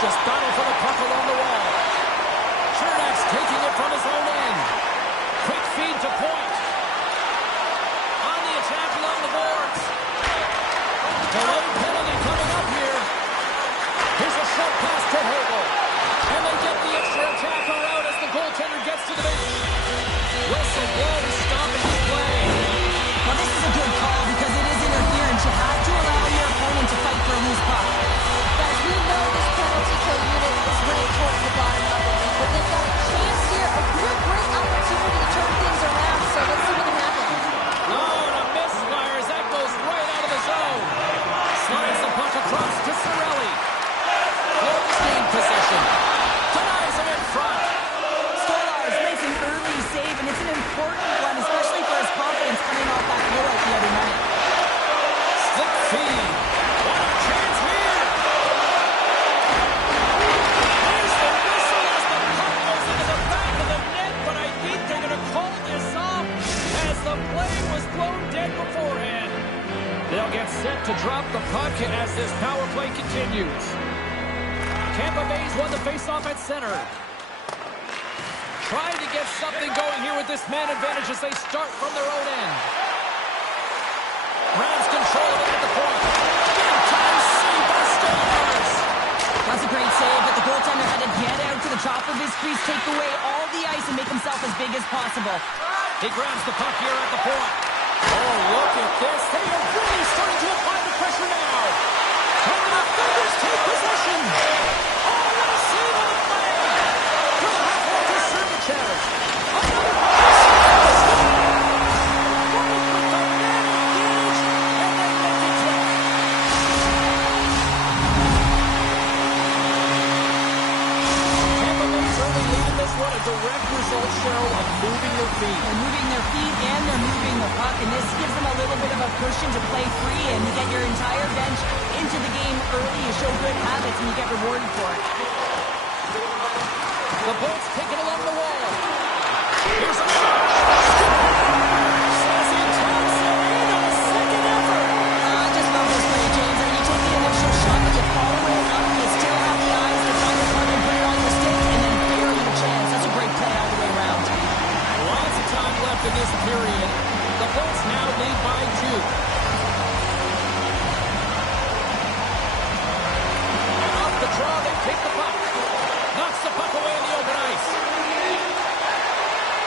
Ferocious battle for the puck along the wall. Chernak's taking it from his own end. Quick feed to point. On the attack along the boards. Delayed penalty coming up here. Here's a short pass to Hagel. And they get the extra attacker out as the goaltender gets to the bench. Whistle blows, stopping the play. Well, this is a good call because it is interference. You have to allow your opponent to fight for a loose puck. Guys, we know this penalty kill unit is headed towards the bottom of the league, but they've got a chance here, a great opportunity to turn things around, so let's see what can happen. Oh, and a misfire as that goes right out of the zone. Slides the puck across to Cirelli. Close game possession. Denies him in front. Stolarz makes an early save, and it's an important one, especially for his confidence coming off that blowout the other night. Slip feed. What a chance here. There's the whistle as the puck goes into the back of the net, but I think they're going to call this off as the play was blown dead beforehand. They'll get set to drop the puck as this power play continues. Tampa Bay's won the faceoff at center. Trying to get something going here with this man advantage as they start from their own end. Rams control it at the point. Big time save by Stolarz. That's a great save, but the goaltender had to get out to the top of his crease, take away all the ice, and make himself as big as possible. He grabs the puck here at the point. Oh, look at this. They are really starting to apply the pressure now. And the defenders take possession. Oh, what a save on the play. Through the half wall to Sergachev. Another pass. Right with the man engaged, and they make it click. Tampa Bay's early lead in this one, a direct result, Cheryl, of moving their feet. They're moving their feet and they're moving the puck, and this gives them a little bit of a cushion to play free and you get your entire bench into the game early. You show good habits and you get rewarded for it. The Bolts take it along the wall. Here's a shot. Says in Thompson in on a second effort. I just love this play, James. I mean, you take the initial shot, but you follow it up. You still have the eyes to find the puck and put it on your stick, and then bury the chance. That's a great play all the way around. Lots of time left in this period. The Bolts now lead by 2. And off the draw, they take the puck. Knocks the puck away in the open ice.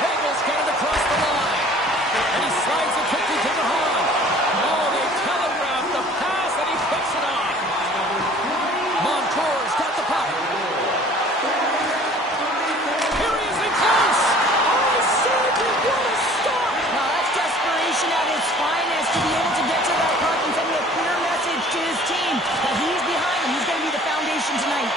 Hagel's got it across the line. And he slides it quickly to the Hahn. Oh, they telegraph the pass, and he picks it off. Montour's got the puck. Here he is in close. Oh, Sergey, what a stop. Now, that's desperation at its finest to be able to get to that puck and send a clear message to his team that he's behind him. He's going to be the foundation tonight.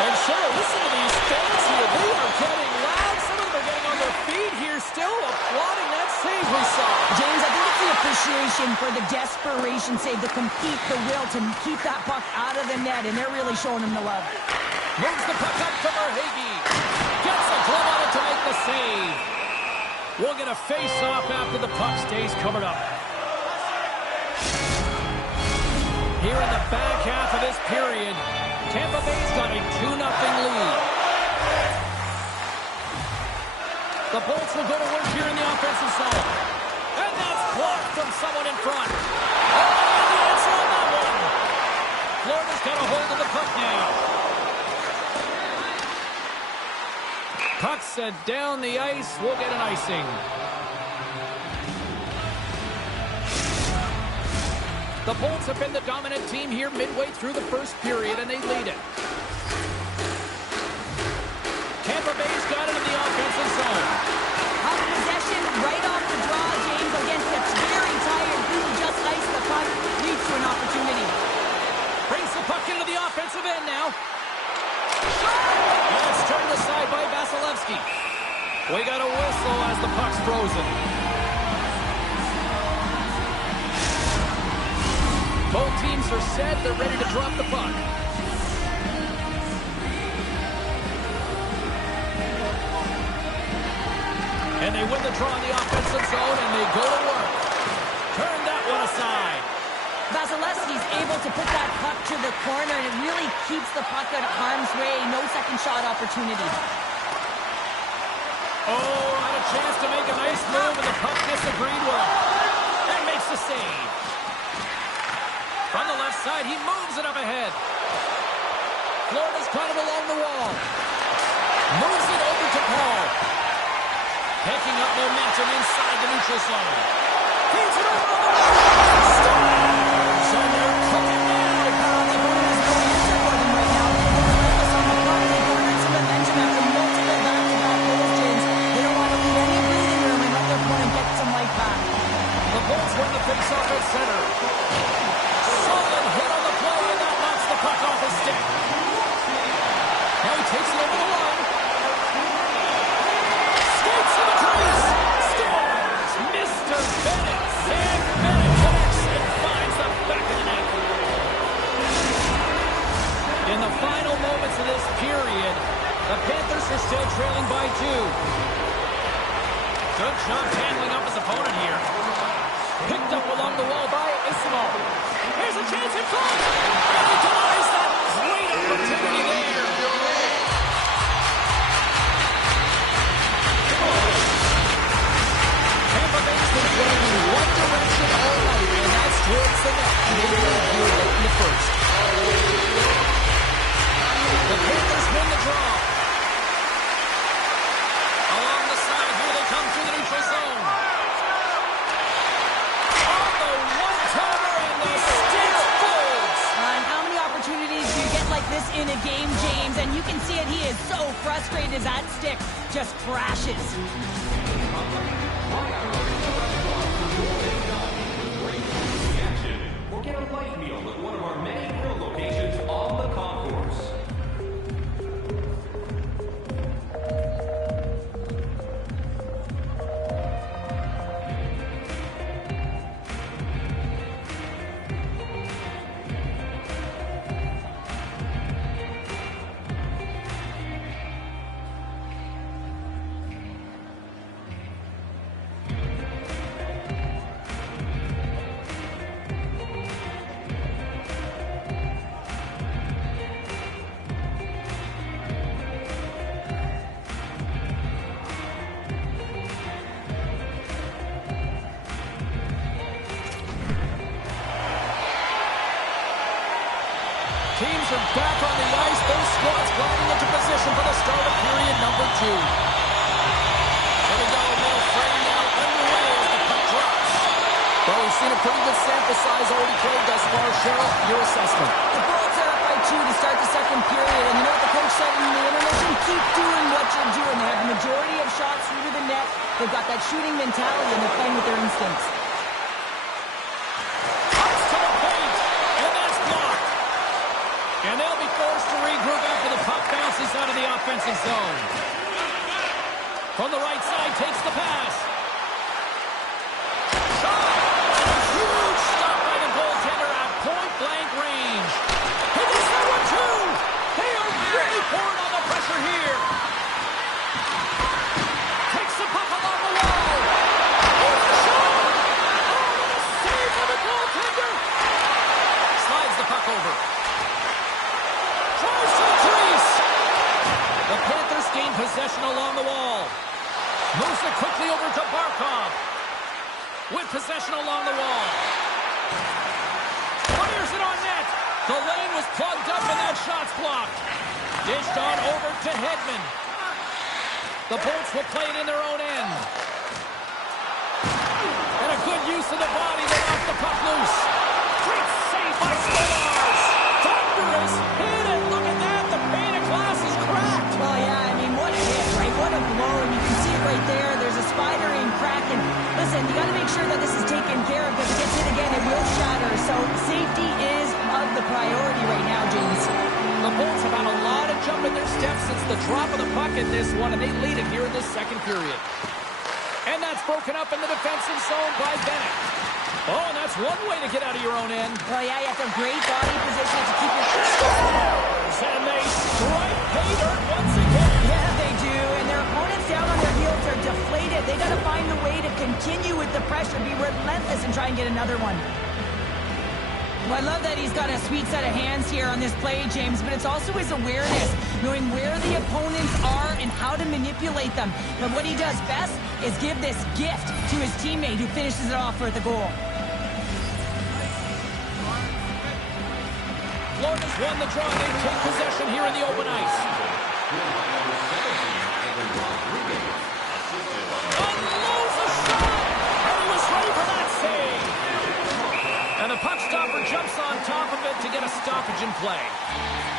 And Cheryl, listen to these fans here. They are getting loud. Some of them are getting on their feet here, still applauding that save we saw. James, I think it's the appreciation for the desperation save, the compete, the will to keep that puck out of the net, and they're really showing him the love. Moves the puck up to Verhaeghe. Gets a glove on it to make the save. We'll get a face-off after the puck stays covered up. Here in the back half of this period, Tampa Bay's got a 2-0 lead. The Bolts will go to work here in the offensive zone. And that's blocked from someone in front. Oh, the answer on that one. Florida's got a hold of the puck now. Puck set down the ice. We'll get an icing. The Bolts have been the dominant team here midway through the first period, and they lead it. Tampa Bay's got it in the offensive zone. Out of possession, right off the draw, James, against a very tired group who just iced the puck, leads to an opportunity. Brings the puck into the offensive end now. That's turned aside by Vasilevsky. We got a whistle as the puck's frozen. Both teams are set. They're ready to drop the puck. And they win the draw in the offensive zone, and they go to work. Turn that one aside. Vasilevsky's able to put that puck to the corner, and it really keeps the puck out of harm's way. No second shot opportunity. Oh, had a chance to make a nice move, and the puck disagreed with him. And makes the save. From the left side, he moves it up ahead. Florida's got it along the wall. Moves it over to Paul. Picking up momentum inside the neutral zone. Feeds it over on the wall. Scores! And they're cooking now. The goalie has no answer for them right now. They're relentless on the puck. They garnered some momentum after multiple back-to-back goals, James. They don't want to leave any breathing room and let their opponent get some life back. The Bolts win the face-off at center. Solid hit on the play, and that knocks the puck off his stick. Now he takes it over the line. Skates to the crease. Scores! Mr. Bennett. Sam Bennett connects and finds the back of the net. In the final moments of this period, the Panthers are still trailing by 2. Good job handling up his opponent here. Picked up along the wall by Ismo. Here's a chance in front. And he denies that great opportunity there. Tampa Bay's been playing in one direction all night, and that's towards the net. Midway here late in the first. The Panthers win the draw. Along the side, here they come through the neutral zone. On the one-timer, and the stick folds. And how many opportunities do you get like this in a game, James? And you can see it, he is so frustrated as that stick just crashes. Or get a light meal at one of our many grill locations on the concourse. Teams are back on the ice. Those squads gliding into position for the start of period number 2. Here we go. Middle frame now underway as the puck drops. Well, we've seen a pretty good sample size already played thus far. Cheryl, your assessment. The Bolts are up by 2 to start the second period. And you know what the coach said in the intermission? Keep doing what you're doing. They have the majority of shots through to the net. They've got that shooting mentality, and they're playing with their instincts. Pucks to the paint, and that's blocked. And they'll be forced to regroup after the puck bounces out of the offensive zone. From the right side, takes the pass. Shot! A huge stop by the goaltender at point-blank range. He gets that one, too! They are really pouring on the pressure here. Takes the puck along the wall. Here's the shot! Oh, what a save by the goaltender! Slides the puck over. Tries to the crease. The Panthers gain possession along the wall. Moves it quickly over to Barkov. With possession along the wall. Fires it on net. The lane was plugged up and that shot's blocked. Dished on over to Hedman. The Bolts will play it in their own end. And a good use of the body. They knock the puck loose. Great save by Stolarz. Thunderous hit, and look at that. The pane of glass is cracked. Well, yeah, I mean, what a hit, right? What a blow, and you can see it right there. There's a spider-ing crack, and listen, you got to make sure that this is taken care of, because if it gets hit again, it will shatter. So safety is of the priority right now, James. The Bolts have had a lot of jump in their steps since the drop of the puck in this one, and they lead it here in this second period. And that's broken up in the defensive zone by Bennett. Oh, and that's one way to get out of your own end. Well, yeah, you have to have great body position to keep your... And they strike pay dirt once again. Yeah, they do, and their opponents down on their heels are deflated. They got to find a way to continue with the pressure, be relentless, and try and get another one. Well, I love that he's got a sweet set of hands here on this play, James, but it's also his awareness, knowing where the opponents are and how to manipulate them. But what he does best is give this gift to his teammate who finishes it off for the goal. Florida's won the draw. They take possession here in the open ice. Unloads a shot! And he was ready for that save! And the puck stopper jumps on top of it to get a stoppage in play.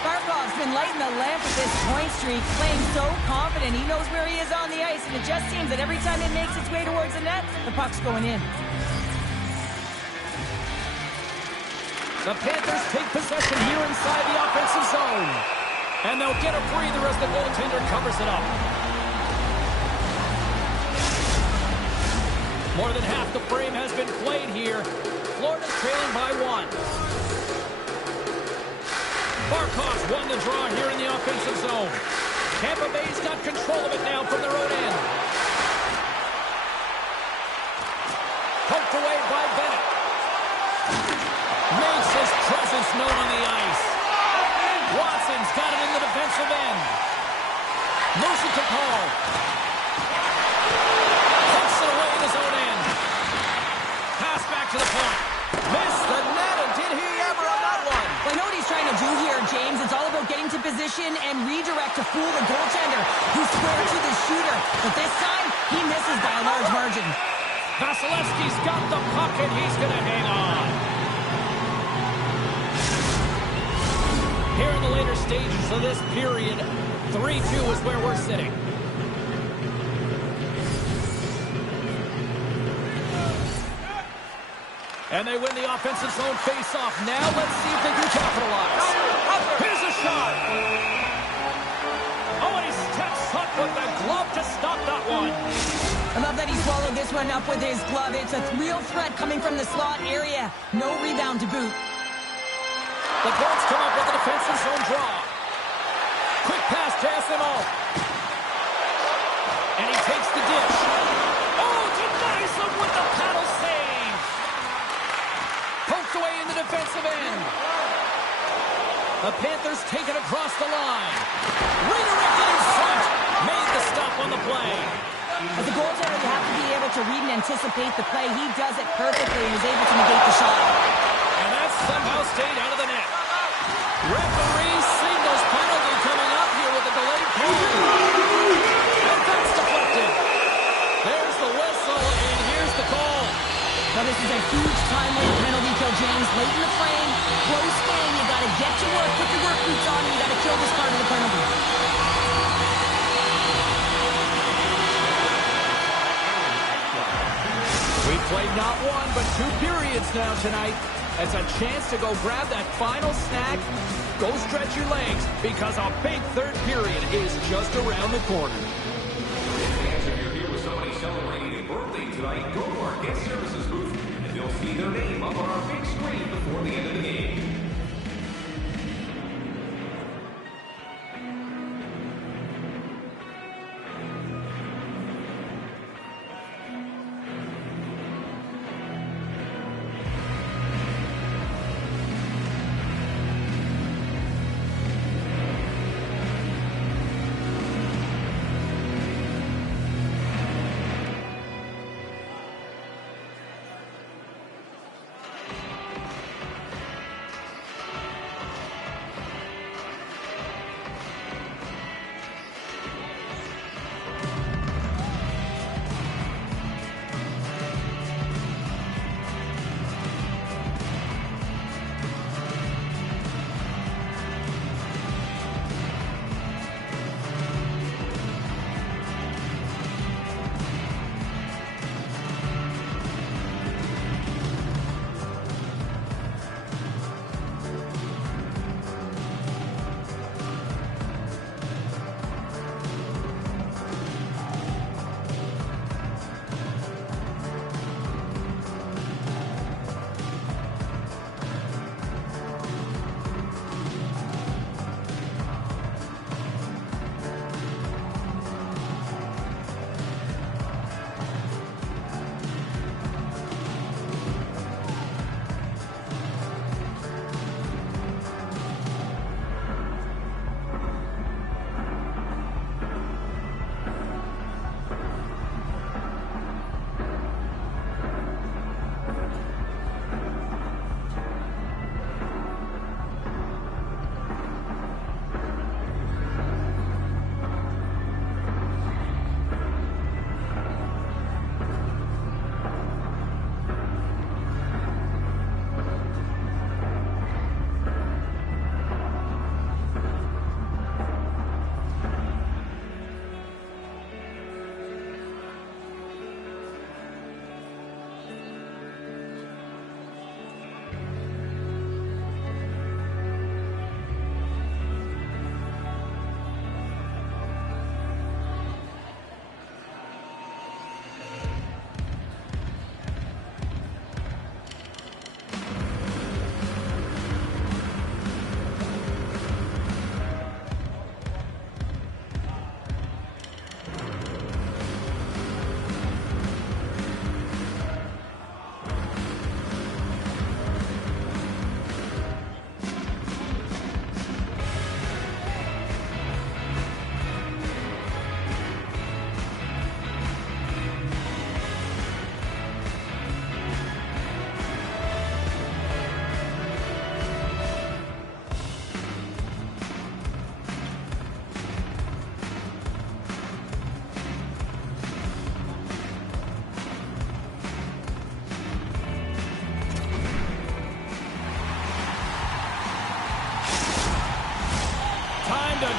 Barkov's been lighting the lamp with this point streak, playing so confident. He knows where he is on the ice, and it just seems that every time it makes its way towards the net, the puck's going in. The Panthers take possession here inside the offensive zone. And they'll get a breather as the goaltender covers it up. More than half the frame has been played here. Florida's trailing by 1. Barkov's won the draw here in the offensive zone. Tampa Bay's got control of it now from their own end. Poked away by Bennett. Makes his presence known on the ice. Watson's got it in the defensive end. Moves it to Paul. Pokes it away in his own end. Pass back to the point. Missed the net, and did he ever on that one? Well, I know what he's trying to do here, James. It's all about getting to position and redirect to fool the goaltender, who's square to the shooter. But this time, he misses by a large margin. Vasilevsky's got the puck, and he's going to hang on. Here in the later stages of this period, 3-2 is where we're sitting. And they win the offensive zone face-off. Now let's see if they can capitalize. Here's a shot. Oh, and he steps up with the glove to stop that one. I love that he swallowed this one up with his glove. It's a real threat coming from the slot area. No rebound to boot. The Bolts come up with a defensive zone draw. Quick pass to SMO. And he takes the dish. Oh, denies him with the paddle save. Poked away in the defensive end. The Panthers take it across the line. Redirected in front. Made the stop on the play. As a goaltender, you have to be able to read and anticipate the play. He does it perfectly and is able to negate the shot. And that somehow stayed out of the net. Referee signals penalty coming up here with a delayed call. And that's deflected. There's the whistle, and here's the call. Now this is a huge timely penalty kill, James. Late in the frame, close game. You got to get to work, put your work boots on, and you got to kill this part of the penalty. We've played not one, but 2 periods now tonight. It's a chance to go grab that final snack. Go stretch your legs, because a big third period is just around the corner. Fans, if you're here with somebody celebrating a birthday tonight, go to our guest services booth, and they'll see their name up on our big screen before the end of the game.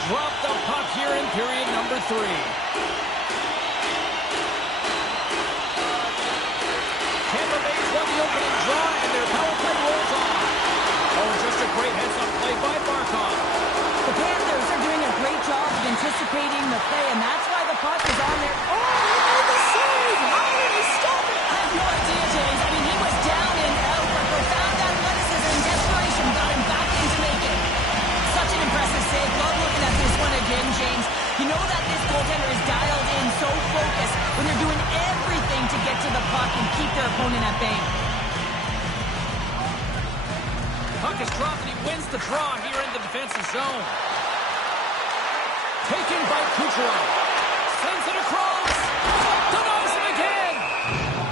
drop the puck here in period number 3. Tampa Bay's won the opening draw, and their power play rolls on. Oh, just a great heads-up play by Barkov. The Panthers are doing a great job of anticipating the play, and that's why the puck is on there. Oh, he made the save! How did he stop it? I have no idea, James. I mean, he was down and out, but profound athleticism and desperation got him back in to make it. Such an impressive save. Love looking at this one again, James. You know that this goaltender is dialed in, so focused, when they're doing everything to get to the puck and keep their opponent at bay. Puck is dropped, and he wins the draw here in the defensive zone. Taken by Kucherov. Sends it across. Denies him again.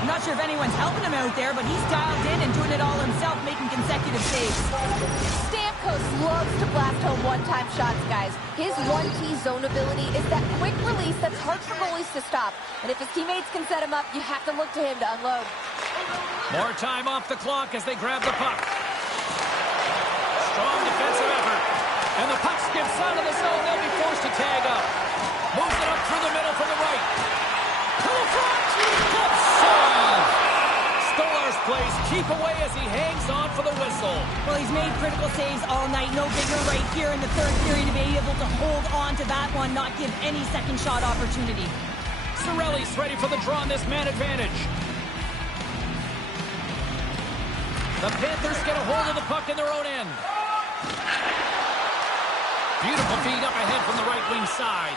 I'm not sure if anyone's helping him out there, but he's dialed in and doing it all himself, making consecutive saves. Stamkos loves to blast home one-time shots, guys. His 1T zone ability is that quick release that's hard for goalies to stop. And if his teammates can set him up, you have to look to him to unload. More time off the clock as they grab the puck. Strong defensive effort. And the puck skips out of the zone. They'll be forced to tag up. Moves it up through the middle from the right. To the front. Good save. Stolar's plays keep away as he hangs on for the whistle. Well, he's made critical saves all night. No bigger right here in the third period to be able to hold on to that one, not give any second shot opportunity. Cirelli's ready for the draw on this man advantage. The Panthers get a hold of the puck in their own end. Beautiful feed up ahead from the right wing side.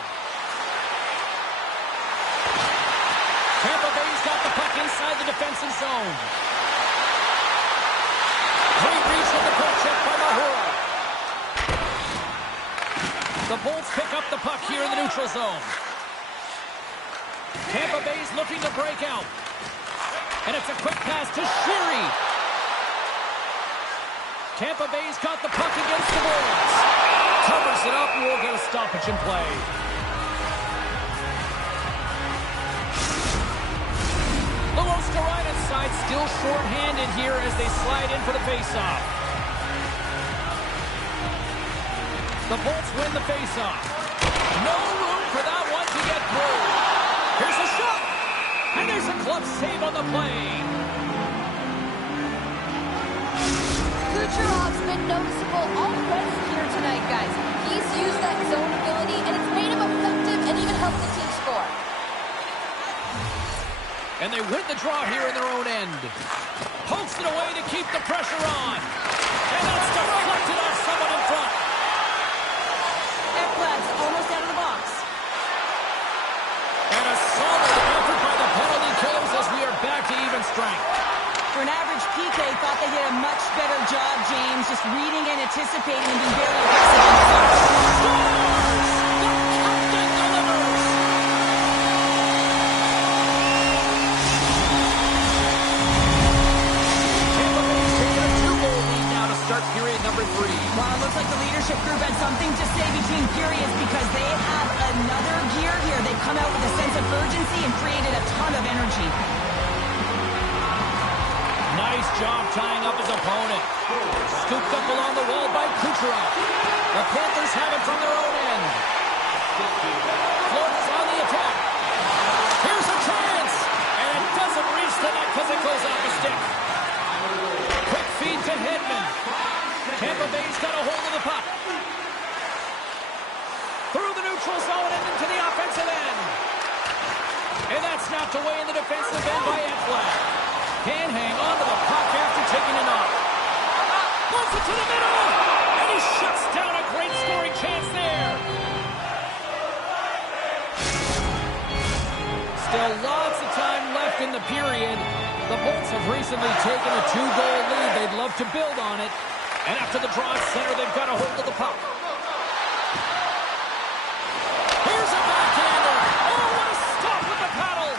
Tampa Bay's got the puck inside the defensive zone. Great reach with the poke check by Mahura. The Bolts pick up the puck here in the neutral zone. Tampa Bay's looking to break out. And it's a quick pass to Sheary. Tampa Bay's got the puck against the boards. Covers it up and we'll get a stoppage in play. Luostarina's side still short-handed here as they slide in for the faceoff. The Bolts win the faceoff. No room for that one to get through. Here's a shot. And there's a glove save on the play. Kucherov's been noticeable already here tonight, guys. He's used that zone ability, and it's made him effective and even helped the team score. And they win the draw here in their own end. Pokes it away to keep the pressure on. And that's deflected off someone in front. Ekblad's almost out of the box. And a solid effort by the penalty killers as we are back to even strength. For an average PK, thought they did a much better job, James, just reading and anticipating and being very aggressive. Period number 3. Well, it looks like the leadership group had something to say between periods because they have another gear here. They come out with a sense of urgency and created a ton of energy. Nice job tying up his opponent. Scooped up along the wall by Kucherov. The Panthers have it from their own end. Florida's on the attack. Here's a chance. And it doesn't reach the net because it goes off the stick. Quick feed to Hedman. Tampa Bay's got a hold of the puck. Through the neutral zone and into the offensive end. And that's knocked away in the defensive end by Ekblad. Can hang on to the puck after taking it off. Pulls it to the middle. And he shuts down a great scoring chance there. Still lots of time left in the period. The Bolts have recently taken a 2-goal lead. They'd love to build on it. And after the draw at center, they've got a hold of the puck. Here's a backhander. Oh, what a stop with the paddle.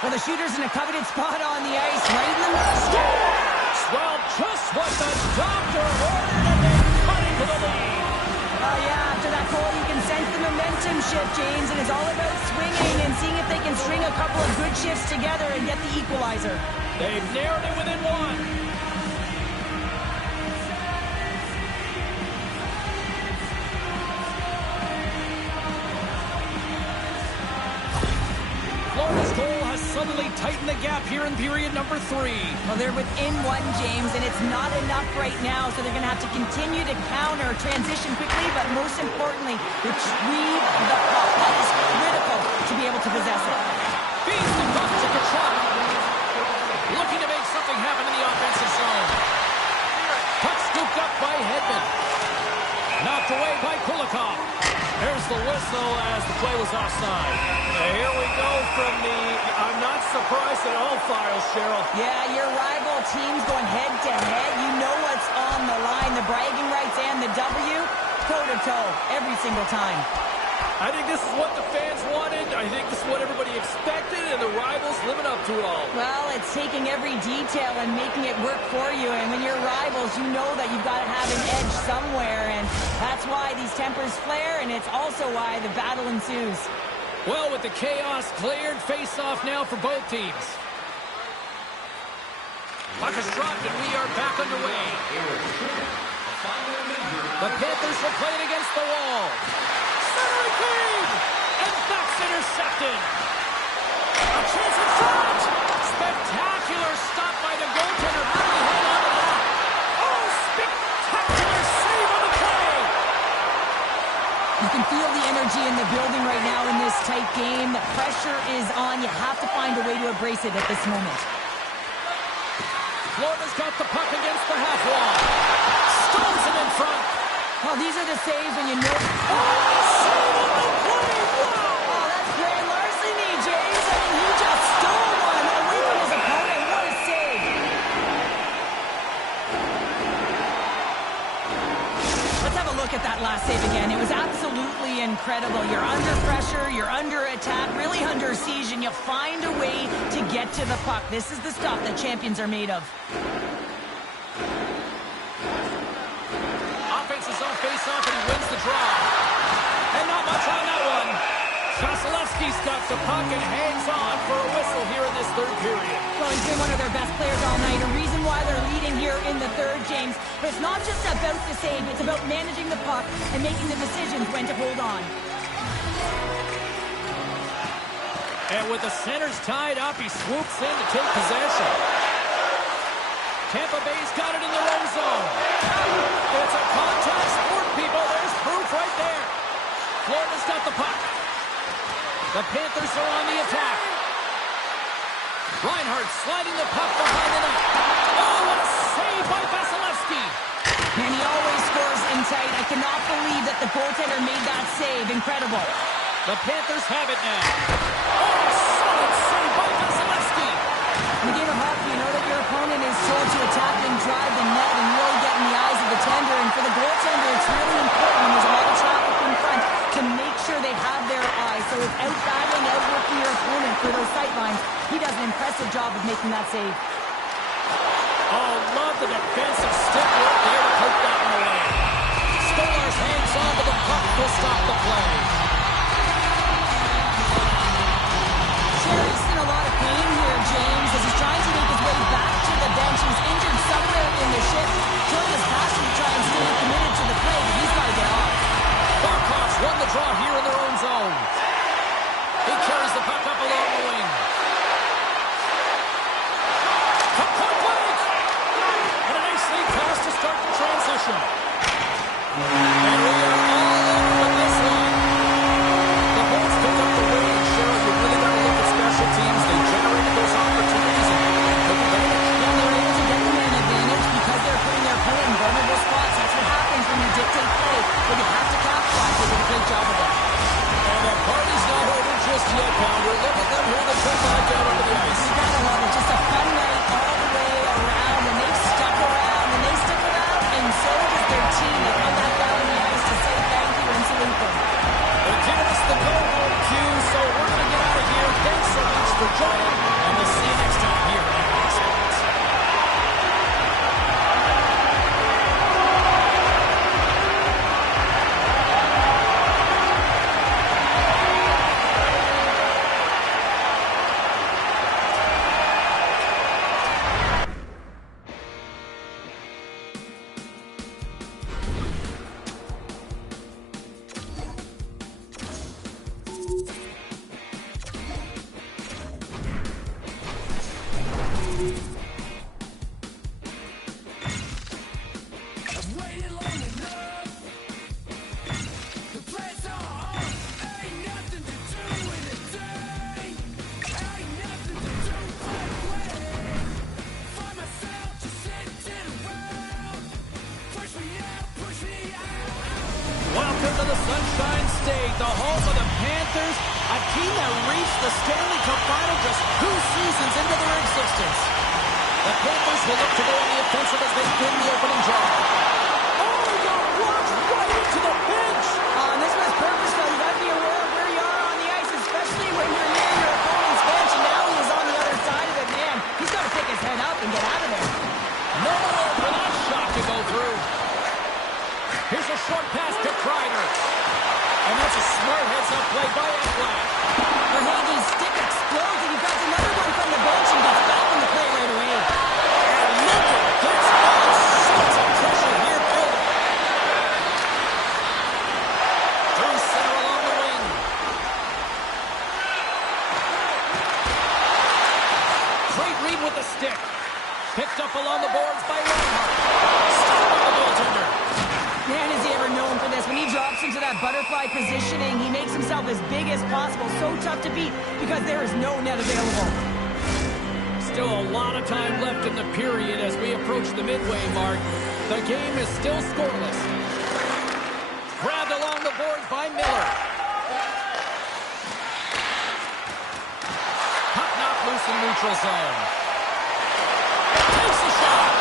Well, the shooter's in a coveted spot on the ice, right in the middle. Scores! Well, just what the doctor ordered, and they cut into the lead. Oh, yeah, after that goal, you can sense the momentum shift, James, and it's all about swinging and seeing if they can string a couple of good shifts together and get the equalizer. They've narrowed it within one. suddenly tighten the gap here in period number 3. Well, they're within 1, James, and it's not enough right now, so they're going to have to continue to counter, transition quickly, but most importantly, retrieve the puck. That is critical to be able to possess it. Feeds the puck to Tkachuk. Looking to make something happen in the offensive zone. Puck scooped up by Hedman. Knocked away by Kulikov. There's the whistle as the play was offside. And here we go from the I'm not surprised at all files, Cheryl. Yeah, your rival team's going head-to-head. You know what's on the line, the bragging rights and the W, toe-to-toe every single time. I think this is what the fans wanted. I think this is what everybody expected, and the rivals living up to it all. Well, it's taking every detail and making it work for you. And when you're rivals, you know that you've got to have an edge somewhere. And that's why these tempers flare, and it's also why the battle ensues. Well, with the chaos cleared, face-off now for both teams. Puck is dropped, and we are back underway. The Panthers will play it against the wall. Centering feed! And that's intercepted. A chance at front! Spectacular stop by the goaltender. How do we hold on to that? Oh, spectacular save on the play! You can feel the energy in the building right now in this tight game. The pressure is on. You have to find a way to embrace it at this moment. Florida's got the puck against the half wall. Stones him in front. Oh, these are the saves when you know. Save on the play! Wow! Oh, that's great larceny, James. I mean, he just stole one away from his opponent. What a save! Let's have a look at that last save again. It was absolutely incredible. You're under pressure, you're under attack, really under siege, and you find a way to get to the puck. This is the stuff that champions are made of. Face-off, and he wins the draw. And not much on that one. Vasilevsky stops the puck and hangs on for a whistle here in this third period. Well, he's been one of their best players all night. A reason why they're leading here in the third, James. But it's not just about the save. It's about managing the puck and making the decisions when to hold on. And with the centers tied up, he swoops in to take possession. Tampa Bay's got it in their own zone. It's a contact sport, people. There's proof right there. Florida's got the puck. The Panthers are on the attack. Reinhart sliding the puck behind the net. Oh, what a save by Vasilevsky. And he always scores in tight. I cannot believe that the goaltender made that save. Incredible. The Panthers have it now. Oh, a solid save by Vasilevsky. In the game of hockey, you know that your opponent is told to attack and drive the net and really get in the eyes of the tender. And for the goaltender, it's really important when there's a lot of traffic in front to make sure they have their eyes. So without battling, outworking your opponent for those sight lines, he does an impressive job of making that save. Oh, love the defensive stick work there to poke that one away. Stolarz hangs on to the puck to stop the play. Sherry's in a lot of pain here, James, as he's trying to make his way back to the bench. He's injured somewhere in the shift. Showing his passion to try and stay committed to the play, but he's got to get off. Barkov's won the draw here in their own zone. He carries the puck up along the wing. From point blank! And a nice lead pass to start the transition. And we are all over with this one. Sunshine State, the home of the Panthers, a team that reached the Stanley Cup Final just 2 seasons into their existence. The Panthers will look to go on the offensive as they win the opening draw. Oh, got blocked right into the bench. And this was purposeful. You got to be aware of where you are on the ice, especially when you're near your opponent's bench. And now he is on the other side of it, man. He's got to pick his head up and get out of there. No more for that shot to go through. Here's a short pass to Kreider. And that's a smart heads-up play by Ekblad. Verhaeghe's stick explodes, and he grabs another one from the bench and gets back in the play right away. And look at this. Shots of pressure here building. Through center along the wing. Great read with the stick. Picked up along the boards by Reinhart. Stopped by the goaltender. Man, is he ever known for this. When he drops into that butterfly positioning, he makes himself as big as possible. So tough to beat because there is no net available. Still a lot of time left in the period as we approach the midway mark. The game is still scoreless. Grabbed along the boards by Miller. Puck knocked loose in neutral zone. Takes a shot.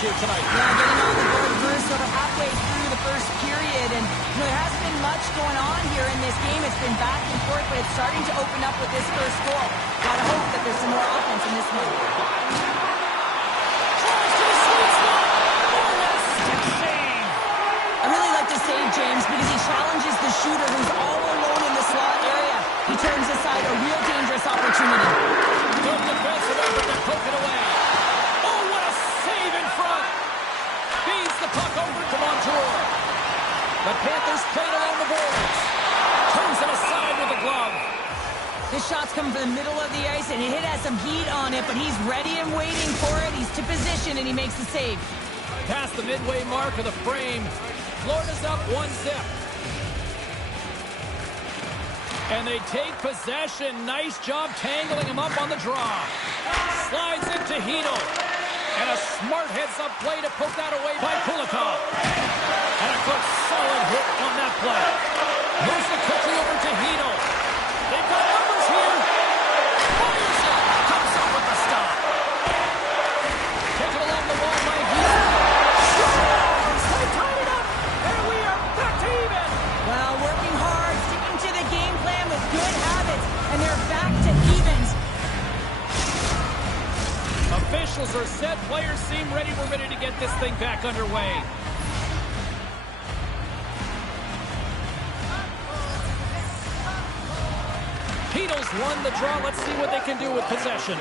Here tonight. Yeah, getting on the board first, sort of halfway through the first period, and there hasn't been much going on here in this game. It's been back and forth, but it's starting to open up with this first goal. Gotta hope that there's some more offense in this one. Tries to the sweet spot. Oh, what a stick save. I really like to save James because he challenges the shooter who's all alone in the slot area. He turns aside a real dangerous opportunity. Good defensive effort to poke it away. Feeds the puck over to Montour. The Panthers played along the boards. Turns it aside with a glove. This shot's coming from the middle of the ice, and it has some heat on it, but he's ready and waiting for it. He's to position, and he makes the save. Past the midway mark of the frame. Florida's up 1-0. And they take possession. Nice job tangling him up on the draw. Slides into Hedl. And a smart heads-up play to poke that away by Kulikov. And a good solid hit on that play. Moves it quickly over to Hedl. They've got numbers here. Fires it. Comes up with the stop. Taken along the wall by Hedl. They tied it up. And we are back to even. Well, working hard, sticking to the game plan with good habits, and they're back to evens. Officials are set. Players seem ready. We're ready to get this thing back underway. Hedl's won the draw. Let's see what they can do with possession.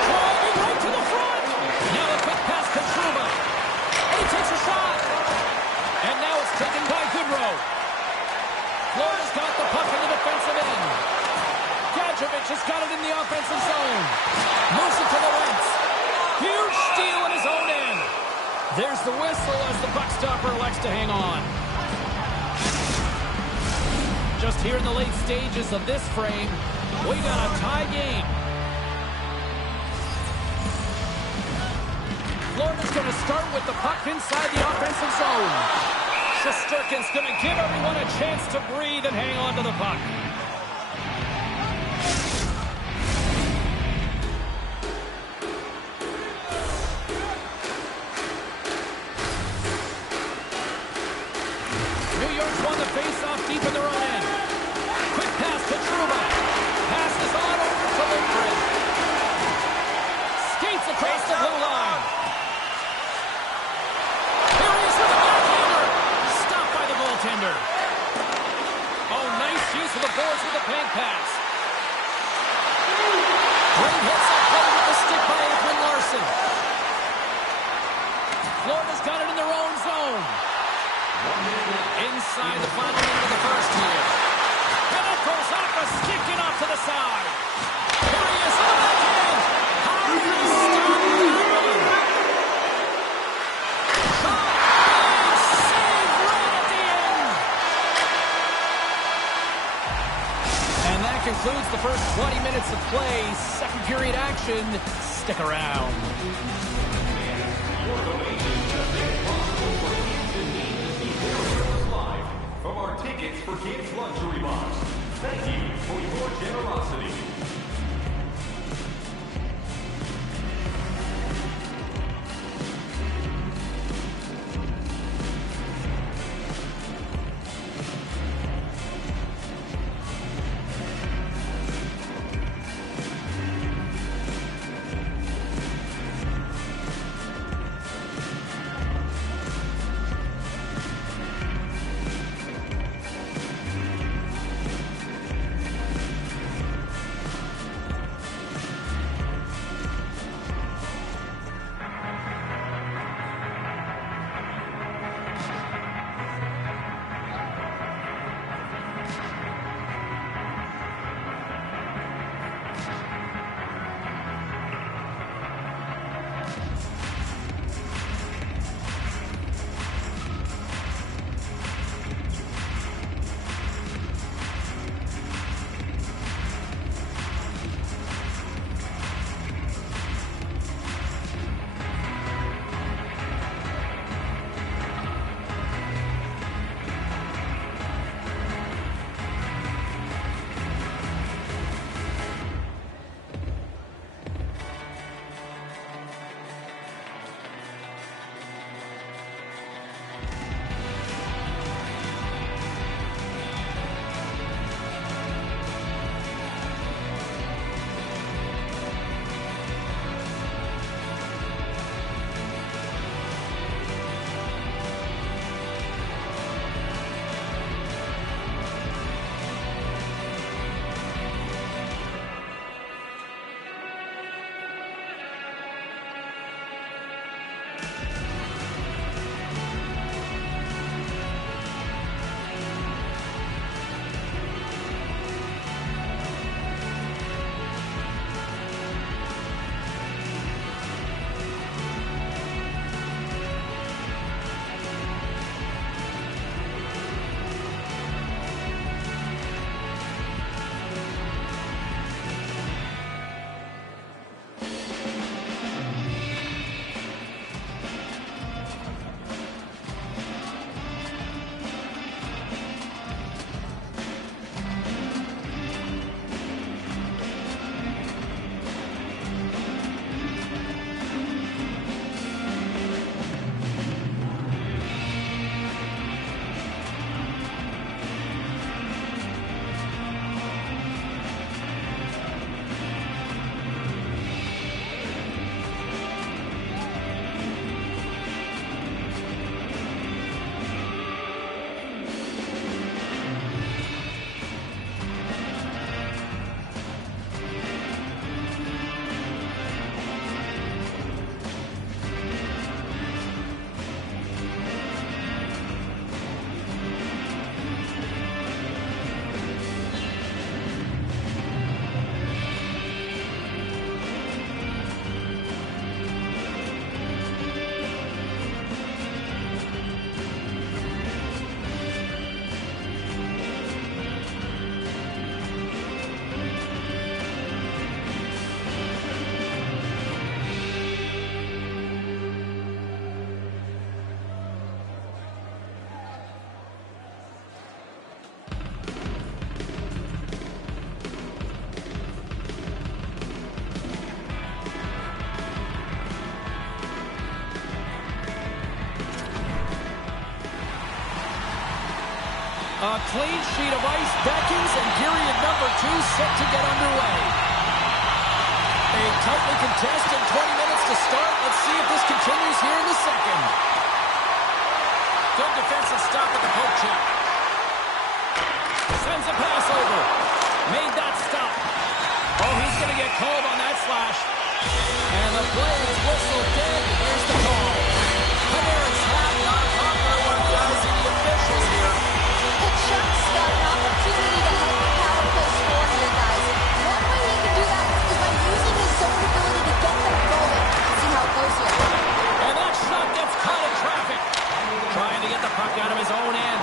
Driving right to the front. Now a quick pass to Trouba. And he takes a shot. And now it's taken by Goodrow. Florida's got the puck in the defensive end. Gadjevich has got it in the offensive zone. Moves it to Lorentz. Huge steal in his own end. There's the whistle as the puck stopper elects to hang on. Just here in the late stages of this frame, we got a tie game. Florida's going to start with the puck inside the offensive zone. Shesterkin's going to give everyone a chance to breathe and hang on to the puck. New York's won the face-off deep in their own end. Quick pass to Trouba. Passes on over to Lindgren. Skates across the blue line. Here he is with a backhander. Stopped by the goaltender. Oh, nice use of the boards with a bank pass. Great hits up play with the stick by Edwin Larson. Florida's got it in their own zone. Inside the final minute of the first here. And it goes off a stick and off to the side. Here he is on the backhand. How do they stop that one? Shot. Big save right at the end. first 20 minutes of play. Second period action. Stick around. Your donations have made it possible for kids in need to see their heroes live from our Tickets for Kids luxury box. Thank you for your generosity. A clean sheet of ice beckons, and period number 2 set to get underway. A tightly contested 20 minutes to start. Let's see if this continues here in the second. Good defensive stop at the poke check. Sends a pass over. Made that stop. Oh, he's going to get called on that slash. And the play is whistled dead. Here's the call. Panarin's having on Hoffner, one of the eyes of the officials here. Kachuk's got an opportunity to help the power play score here, guys. One way he can do that is by using his zone ability to get them going. Let's see how it goes here. And that shot gets caught in traffic. Trying to get the puck out of his own end.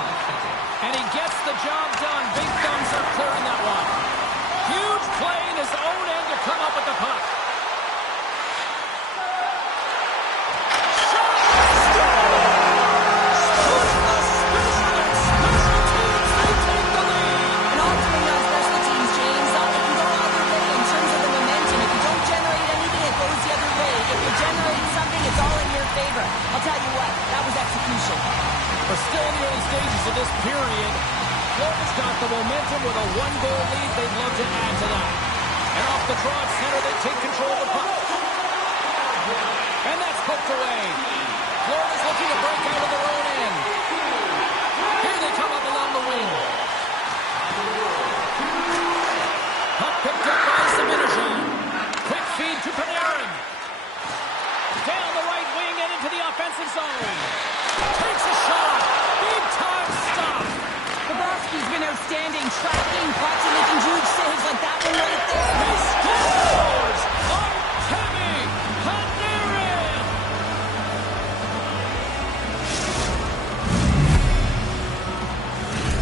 And he gets the job done. Big thumbs are clearing that one. Huge favor. I'll tell you what, that was execution. We're still in the early stages of this period. Florida's got the momentum with a one-goal lead. They'd love to add to that. And off the draw at center, they take control of the puck. And that's hooked away. Florida's looking to break out of their own end. Here they come up along the wing. Puck picked up by Zibanejad. Quick feed to Panarin. Down the right wing and into the offensive zone. Takes a shot. Big time stop. Bobrovsky's been outstanding, tracking pucks and making huge saves like that one right there. He scores! Artemi Panarin!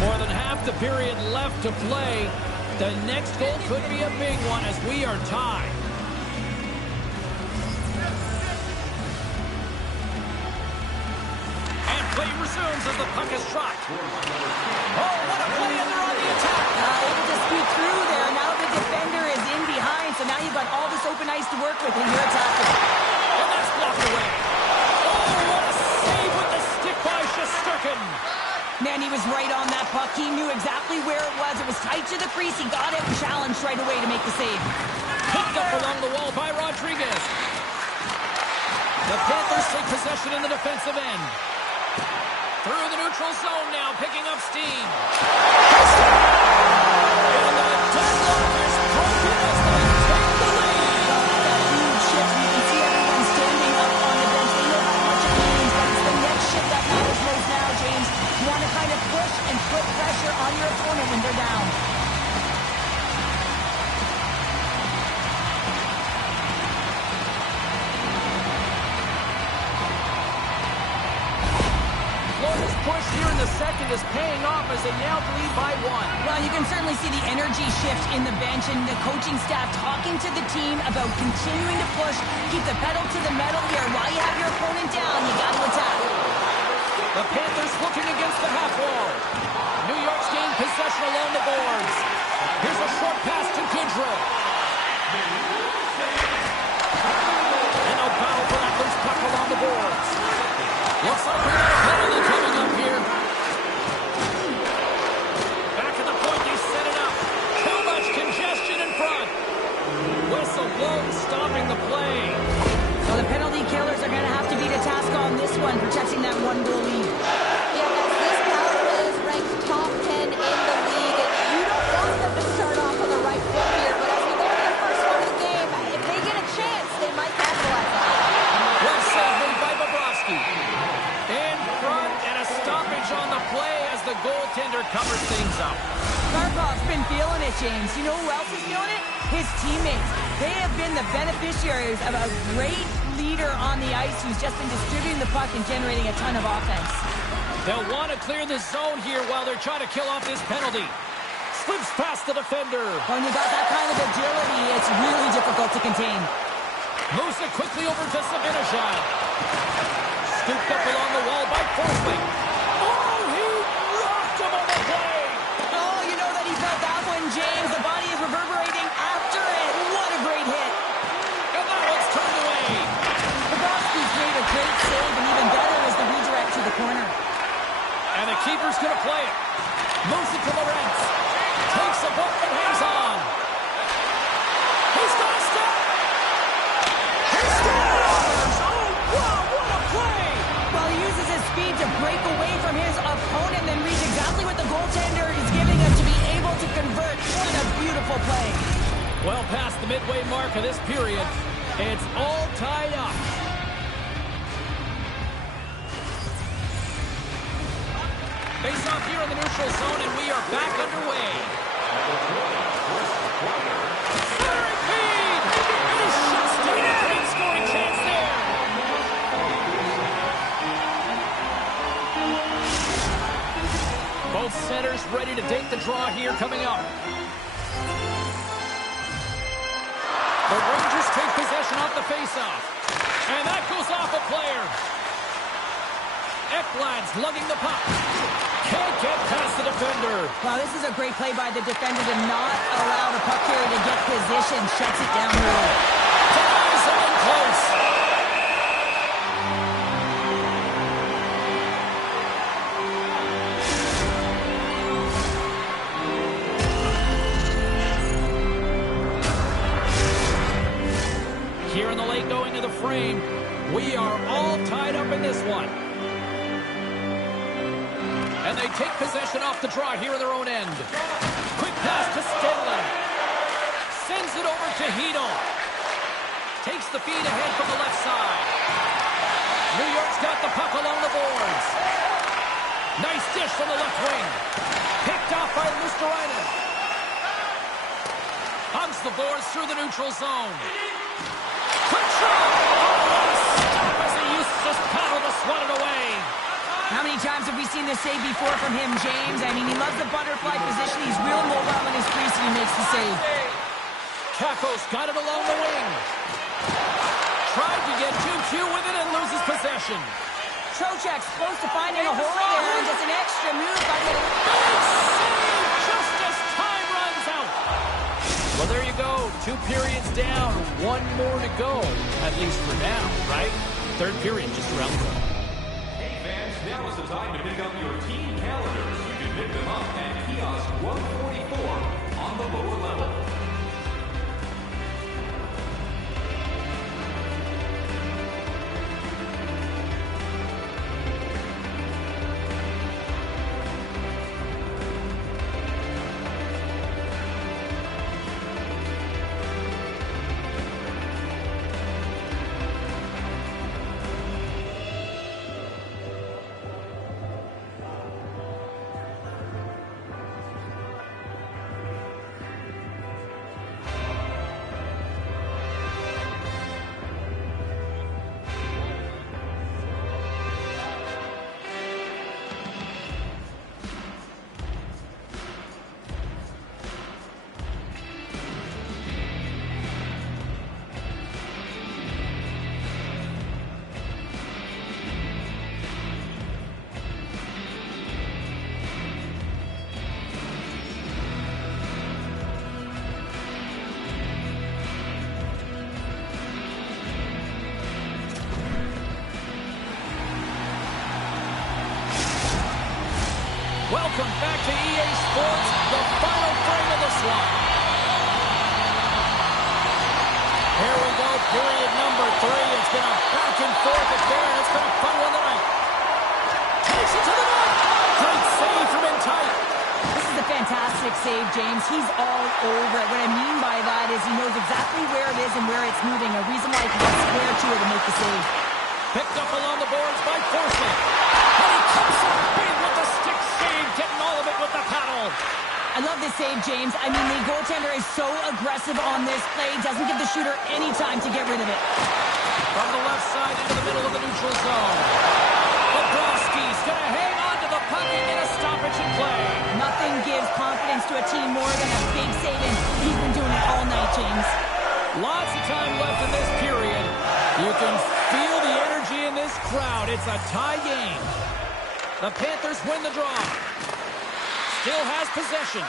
More than half the period left to play. The next goal could be a big one as we are tied. And play resumes as the puck is dropped. Oh, what a play, and they're on the attack. Able to scoot through there. Now the defender is in behind, so now you've got all this open ice to work with, and you're attacking. And that's blocked away. Oh, what a save with the stick by Shesterkin. Man, he was right on that puck. He knew exactly where it was. It was tight to the crease. He got it and challenged right away to make the save. Picked up along the wall by Rodriguez. The Panthers take possession in the defensive end. Through the neutral zone now, picking up steam. And the deadlock is broken as they take the lead. That huge shift. You can see everyone standing up on the bench. They know how much it means, but it's the next shift that matters most now, James. You want to kind of push and put pressure on your opponent when they're down. Florida's push here in the second is paying off as they now lead by one. Well, you can certainly see the energy shift in the bench and the coaching staff talking to the team about continuing to push, keep the pedal to the metal here. While you have your opponent down, you got to attack. The Panthers looking against the half wall. New York's gained possession along the boards. Here's a short pass to Goodrow. And a battle for that loose puck along the boards. Looks like we got a penalty coming up here. Back at the point, they set it up. Too much congestion in front. Whistle blown, stopping the play. So the penalty killers are going to have to beat a task on this one, protecting that one-goal lead. Yeah, guys, this power play is ranked top 10 in the league, and you don't want them to start off on the right foot here, but as we look at the first one of the game, if they get a chance, they might capitalize on it. Well saved by Bobrovsky. In front, and a stoppage on the play as the goaltender covers things up. Karpov's been feeling it, James. You know who else is feeling it? His teammates. They have been the beneficiaries of a great leader on the ice who's just been distributing the puck and generating a ton of offense. They'll want to clear the zone here while they're trying to kill off this penalty. Slips past the defender. When you got that kind of agility, it's really difficult to contain. Moves it quickly over to Zibanejad. Scooped up along the wall by Forsling. Oh, he rocked him on the play. Oh, you know that he felt that one, James. The body is reverberating after it. What a great hit. And that one's turned away. Bobrovsky's made a great save, and even better is the redirect to the corner. And the keeper's going to play it. Moves it to Lorentz. Takes the ball and hangs on. He's got a step. He scores! Oh, wow, what a play! Well, he uses his speed to break away from his opponent and reach exactly what the goaltender is giving him to be able to convert. What a beautiful play. Well past the midway mark of this period, it's all tied up. Face off here in the neutral zone, and we are back underway. Centering feed! And he shuts down a great scoring chance there. Both centers ready to take the draw here coming up. The Rangers take possession off the faceoff. And that goes off a player. Ekblad's lugging the puck. Can't get past the defender. Wow, this is a great play by the defender to not allow the puck carrier to get position. Shuts it down really. Ties him in close. We are all tied up in this one. And they take possession off the draw here in their own end. Quick pass to Stenley. Sends it over to Hedel. Takes the feed ahead from the left side. New York's got the puck along the boards. Nice dish from the left wing. Picked off by Luosterainen. Hugs the boards through the neutral zone. Quick shot! Oh, stop as he uses his paddle to swat it away. How many times have we seen this save before from him, James? I mean, he loves the butterfly position. He's real mobile in his crease and he makes the save. Kakko's got it along the wing. Tried to get 2-2 with it and loses possession. Trocheck's close to finding a hole there and just an extra move by the... Big save just as time runs out. Well, there you go. 2 periods down. 1 more to go, at least for now, right? 3rd period just around the corner. Now is the time to pick up your team calendars. You can pick them up at kiosk 144 on the lower level. Welcome back to EA Sports, the final frame of this one. Here we go, period number 3. It's been a back and forth affair, and it's been a fun one tonight. Takes it to the net. Great save from in tight. This is a fantastic save, James. He's all over it. What I mean by that is he knows exactly where it is and where it's moving. A reason why he can square to it and make the save. Picked up along the boards by Forsman. And he comes up big with the stick save, getting all of it with the paddle. I love this save, James. I mean, the goaltender is so aggressive on this play. Doesn't give the shooter any time to get rid of it. From the left side into the middle of the neutral zone. Bobrovsky's going to hang on to the puck and get a stoppage in play. Nothing gives confidence to a team more than a big save, and he's been doing it all night, James. Lots of time left in this period. You can feel the energy in this crowd. It's a tie game. The Panthers win the draw. Still has possession.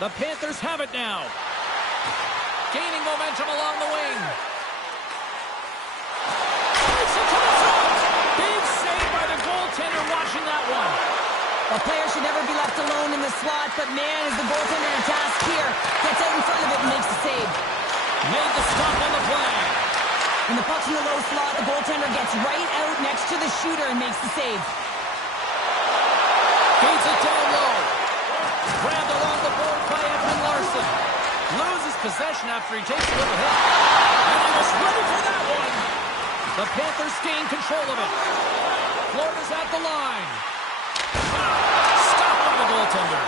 The Panthers have it now. Gaining momentum along the wing. Takes it to the front. Big save by the goaltender watching that one. A player should never be left alone in the slot, but man, is the goaltender in a task here. Gets out in front of it and makes the save. Made the stop on the play. When the puck's in the low slot, the goaltender gets right out next to the shooter and makes the save. Feeds it down low. Grabbed along the board by Edmund Larson. Loses possession after he takes a little hit. And he was ready for that one. The Panthers gain control of it. Florida's at the line. Stop by the goaltender.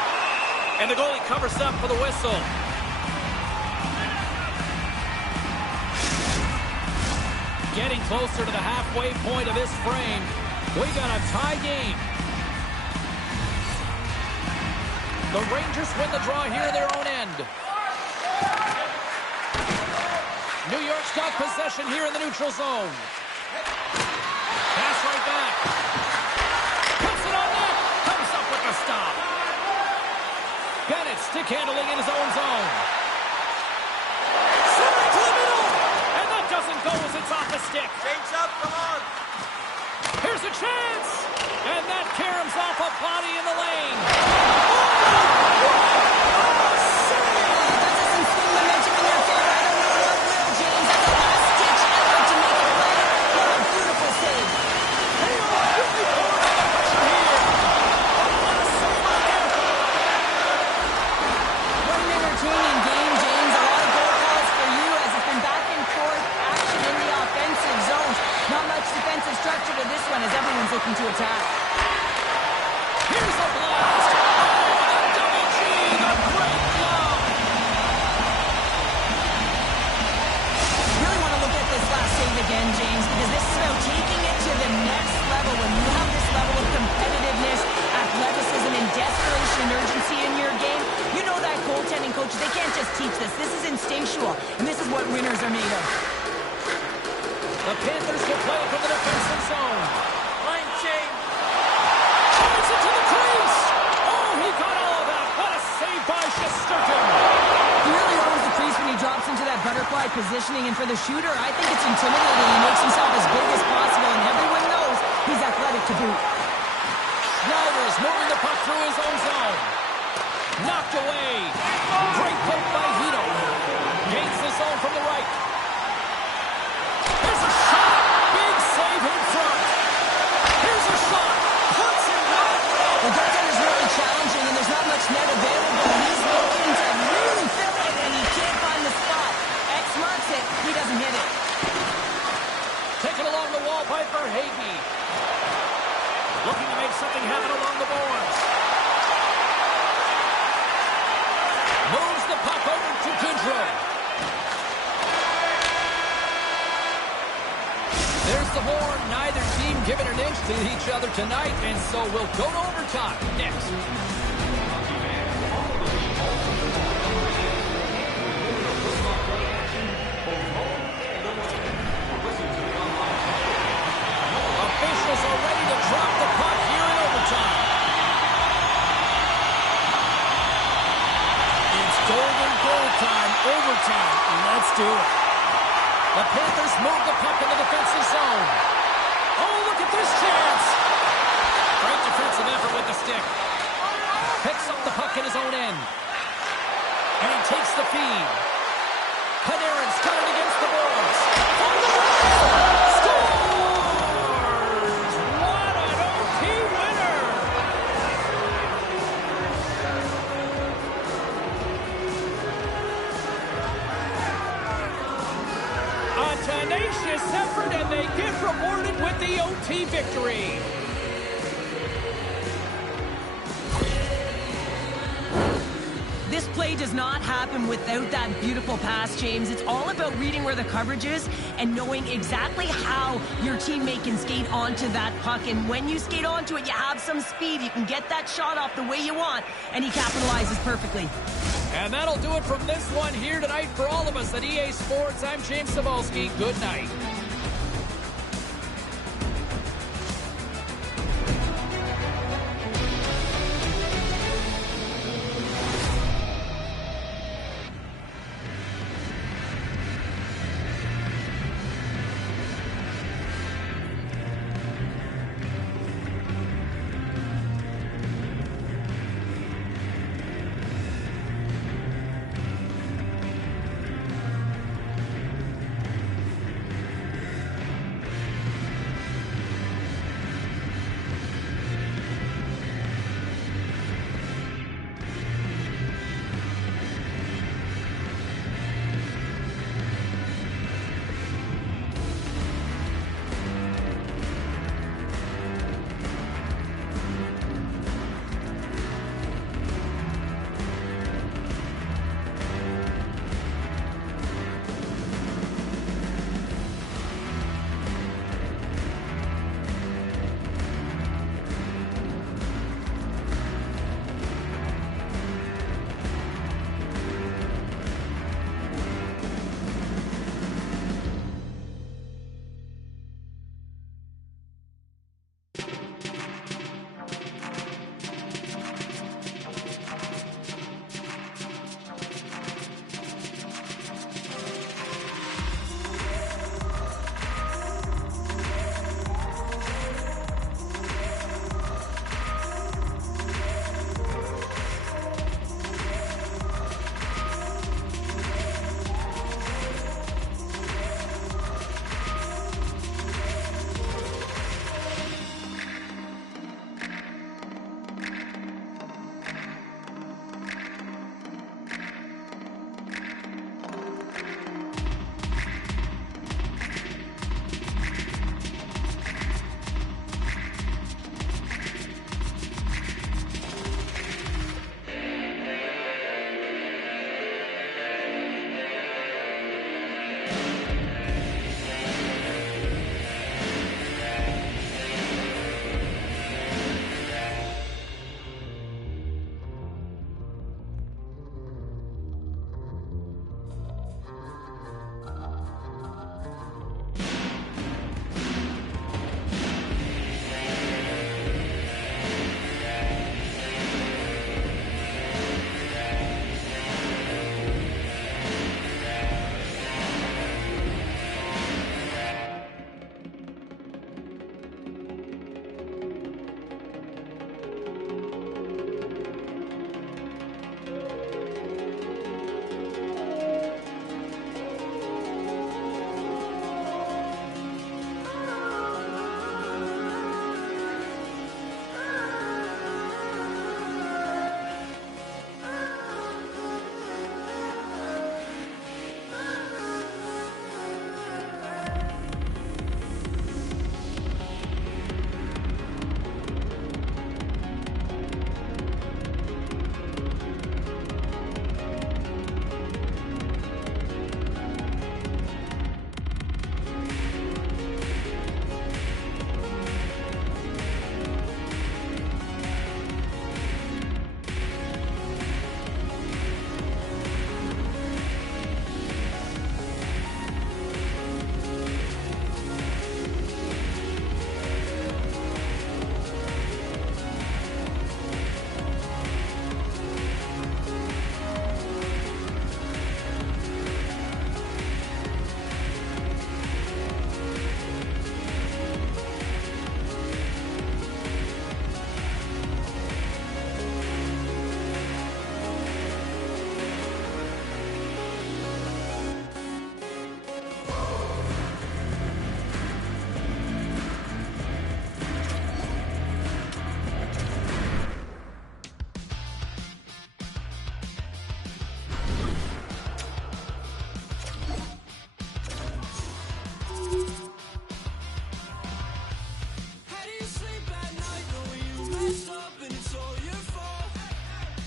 And the goalie covers up for the whistle. Getting closer to the halfway point of this frame. We got a tie game. The Rangers win the draw here in their own end. New York's got possession here in the neutral zone. Pass right back. Puts it on net. Comes up with the stop. Bennett stick handling in his own zone. Sending to the middle. And that doesn't go as it's off the stick. Change up, come on. Here's a chance. And that caroms off a body in the lane. That's some swing momentum in their favor. I don't know what will, James. That's a last-ditch effort to make a play. looking to attack. Here's a blast. Oh, the double G, the great blow. Really want to look at this last save again, James, because this is about taking it to the next level. When you have this level of competitiveness, athleticism, and desperation and urgency in your game, you know that goaltending coaches, they can't just teach this. This is instinctual, and this is what winners are made of. The Panthers will play from the defensive zone. Line change. Points it to the crease. Oh, he got all of that. What a save by Shesterkin. He really owns the crease when he drops into that butterfly positioning, and for the shooter, I think it's intimidating. He makes himself as big as possible, and everyone knows he's athletic to boot. Schneider's moving the puck through his own zone. Knocked away. Great poke by Hito. Gains the zone from the right. There's a shot. Big save in front. Here's a shot. Puts it right. The goaltender's really challenging, and there's not much net available. He's looking to really fill it, and he can't find the spot. X marks it. He doesn't hit it. Taken along the wall by Verhaeghe. Looking to make something happen along the boards. Moves the puck over to Goodrow. There's the horn. Neither team giving an inch to each other tonight, and so we'll go to overtime next. Officials are ready to drop the puck here in overtime. It's golden goal time, overtime. Let's do it. The Panthers move the puck in the defensive zone. Oh, look at this chance. Great defensive effort with the stick. Picks up the puck in his own end. And he takes the feed. Panarin's got it against the boards. On the right. Scores! What an OT winner! A tenacious effort, and they get rewarded with the OT victory. This play does not happen without that beautiful pass, James. It's all about reading where the coverage is and knowing exactly how your teammate can skate onto that puck. And when you skate onto it, you have some speed. You can get that shot off the way you want, and he capitalizes perfectly. And that'll do it from this one here tonight for all of us at EA Sports. I'm James Cebulski. Good night.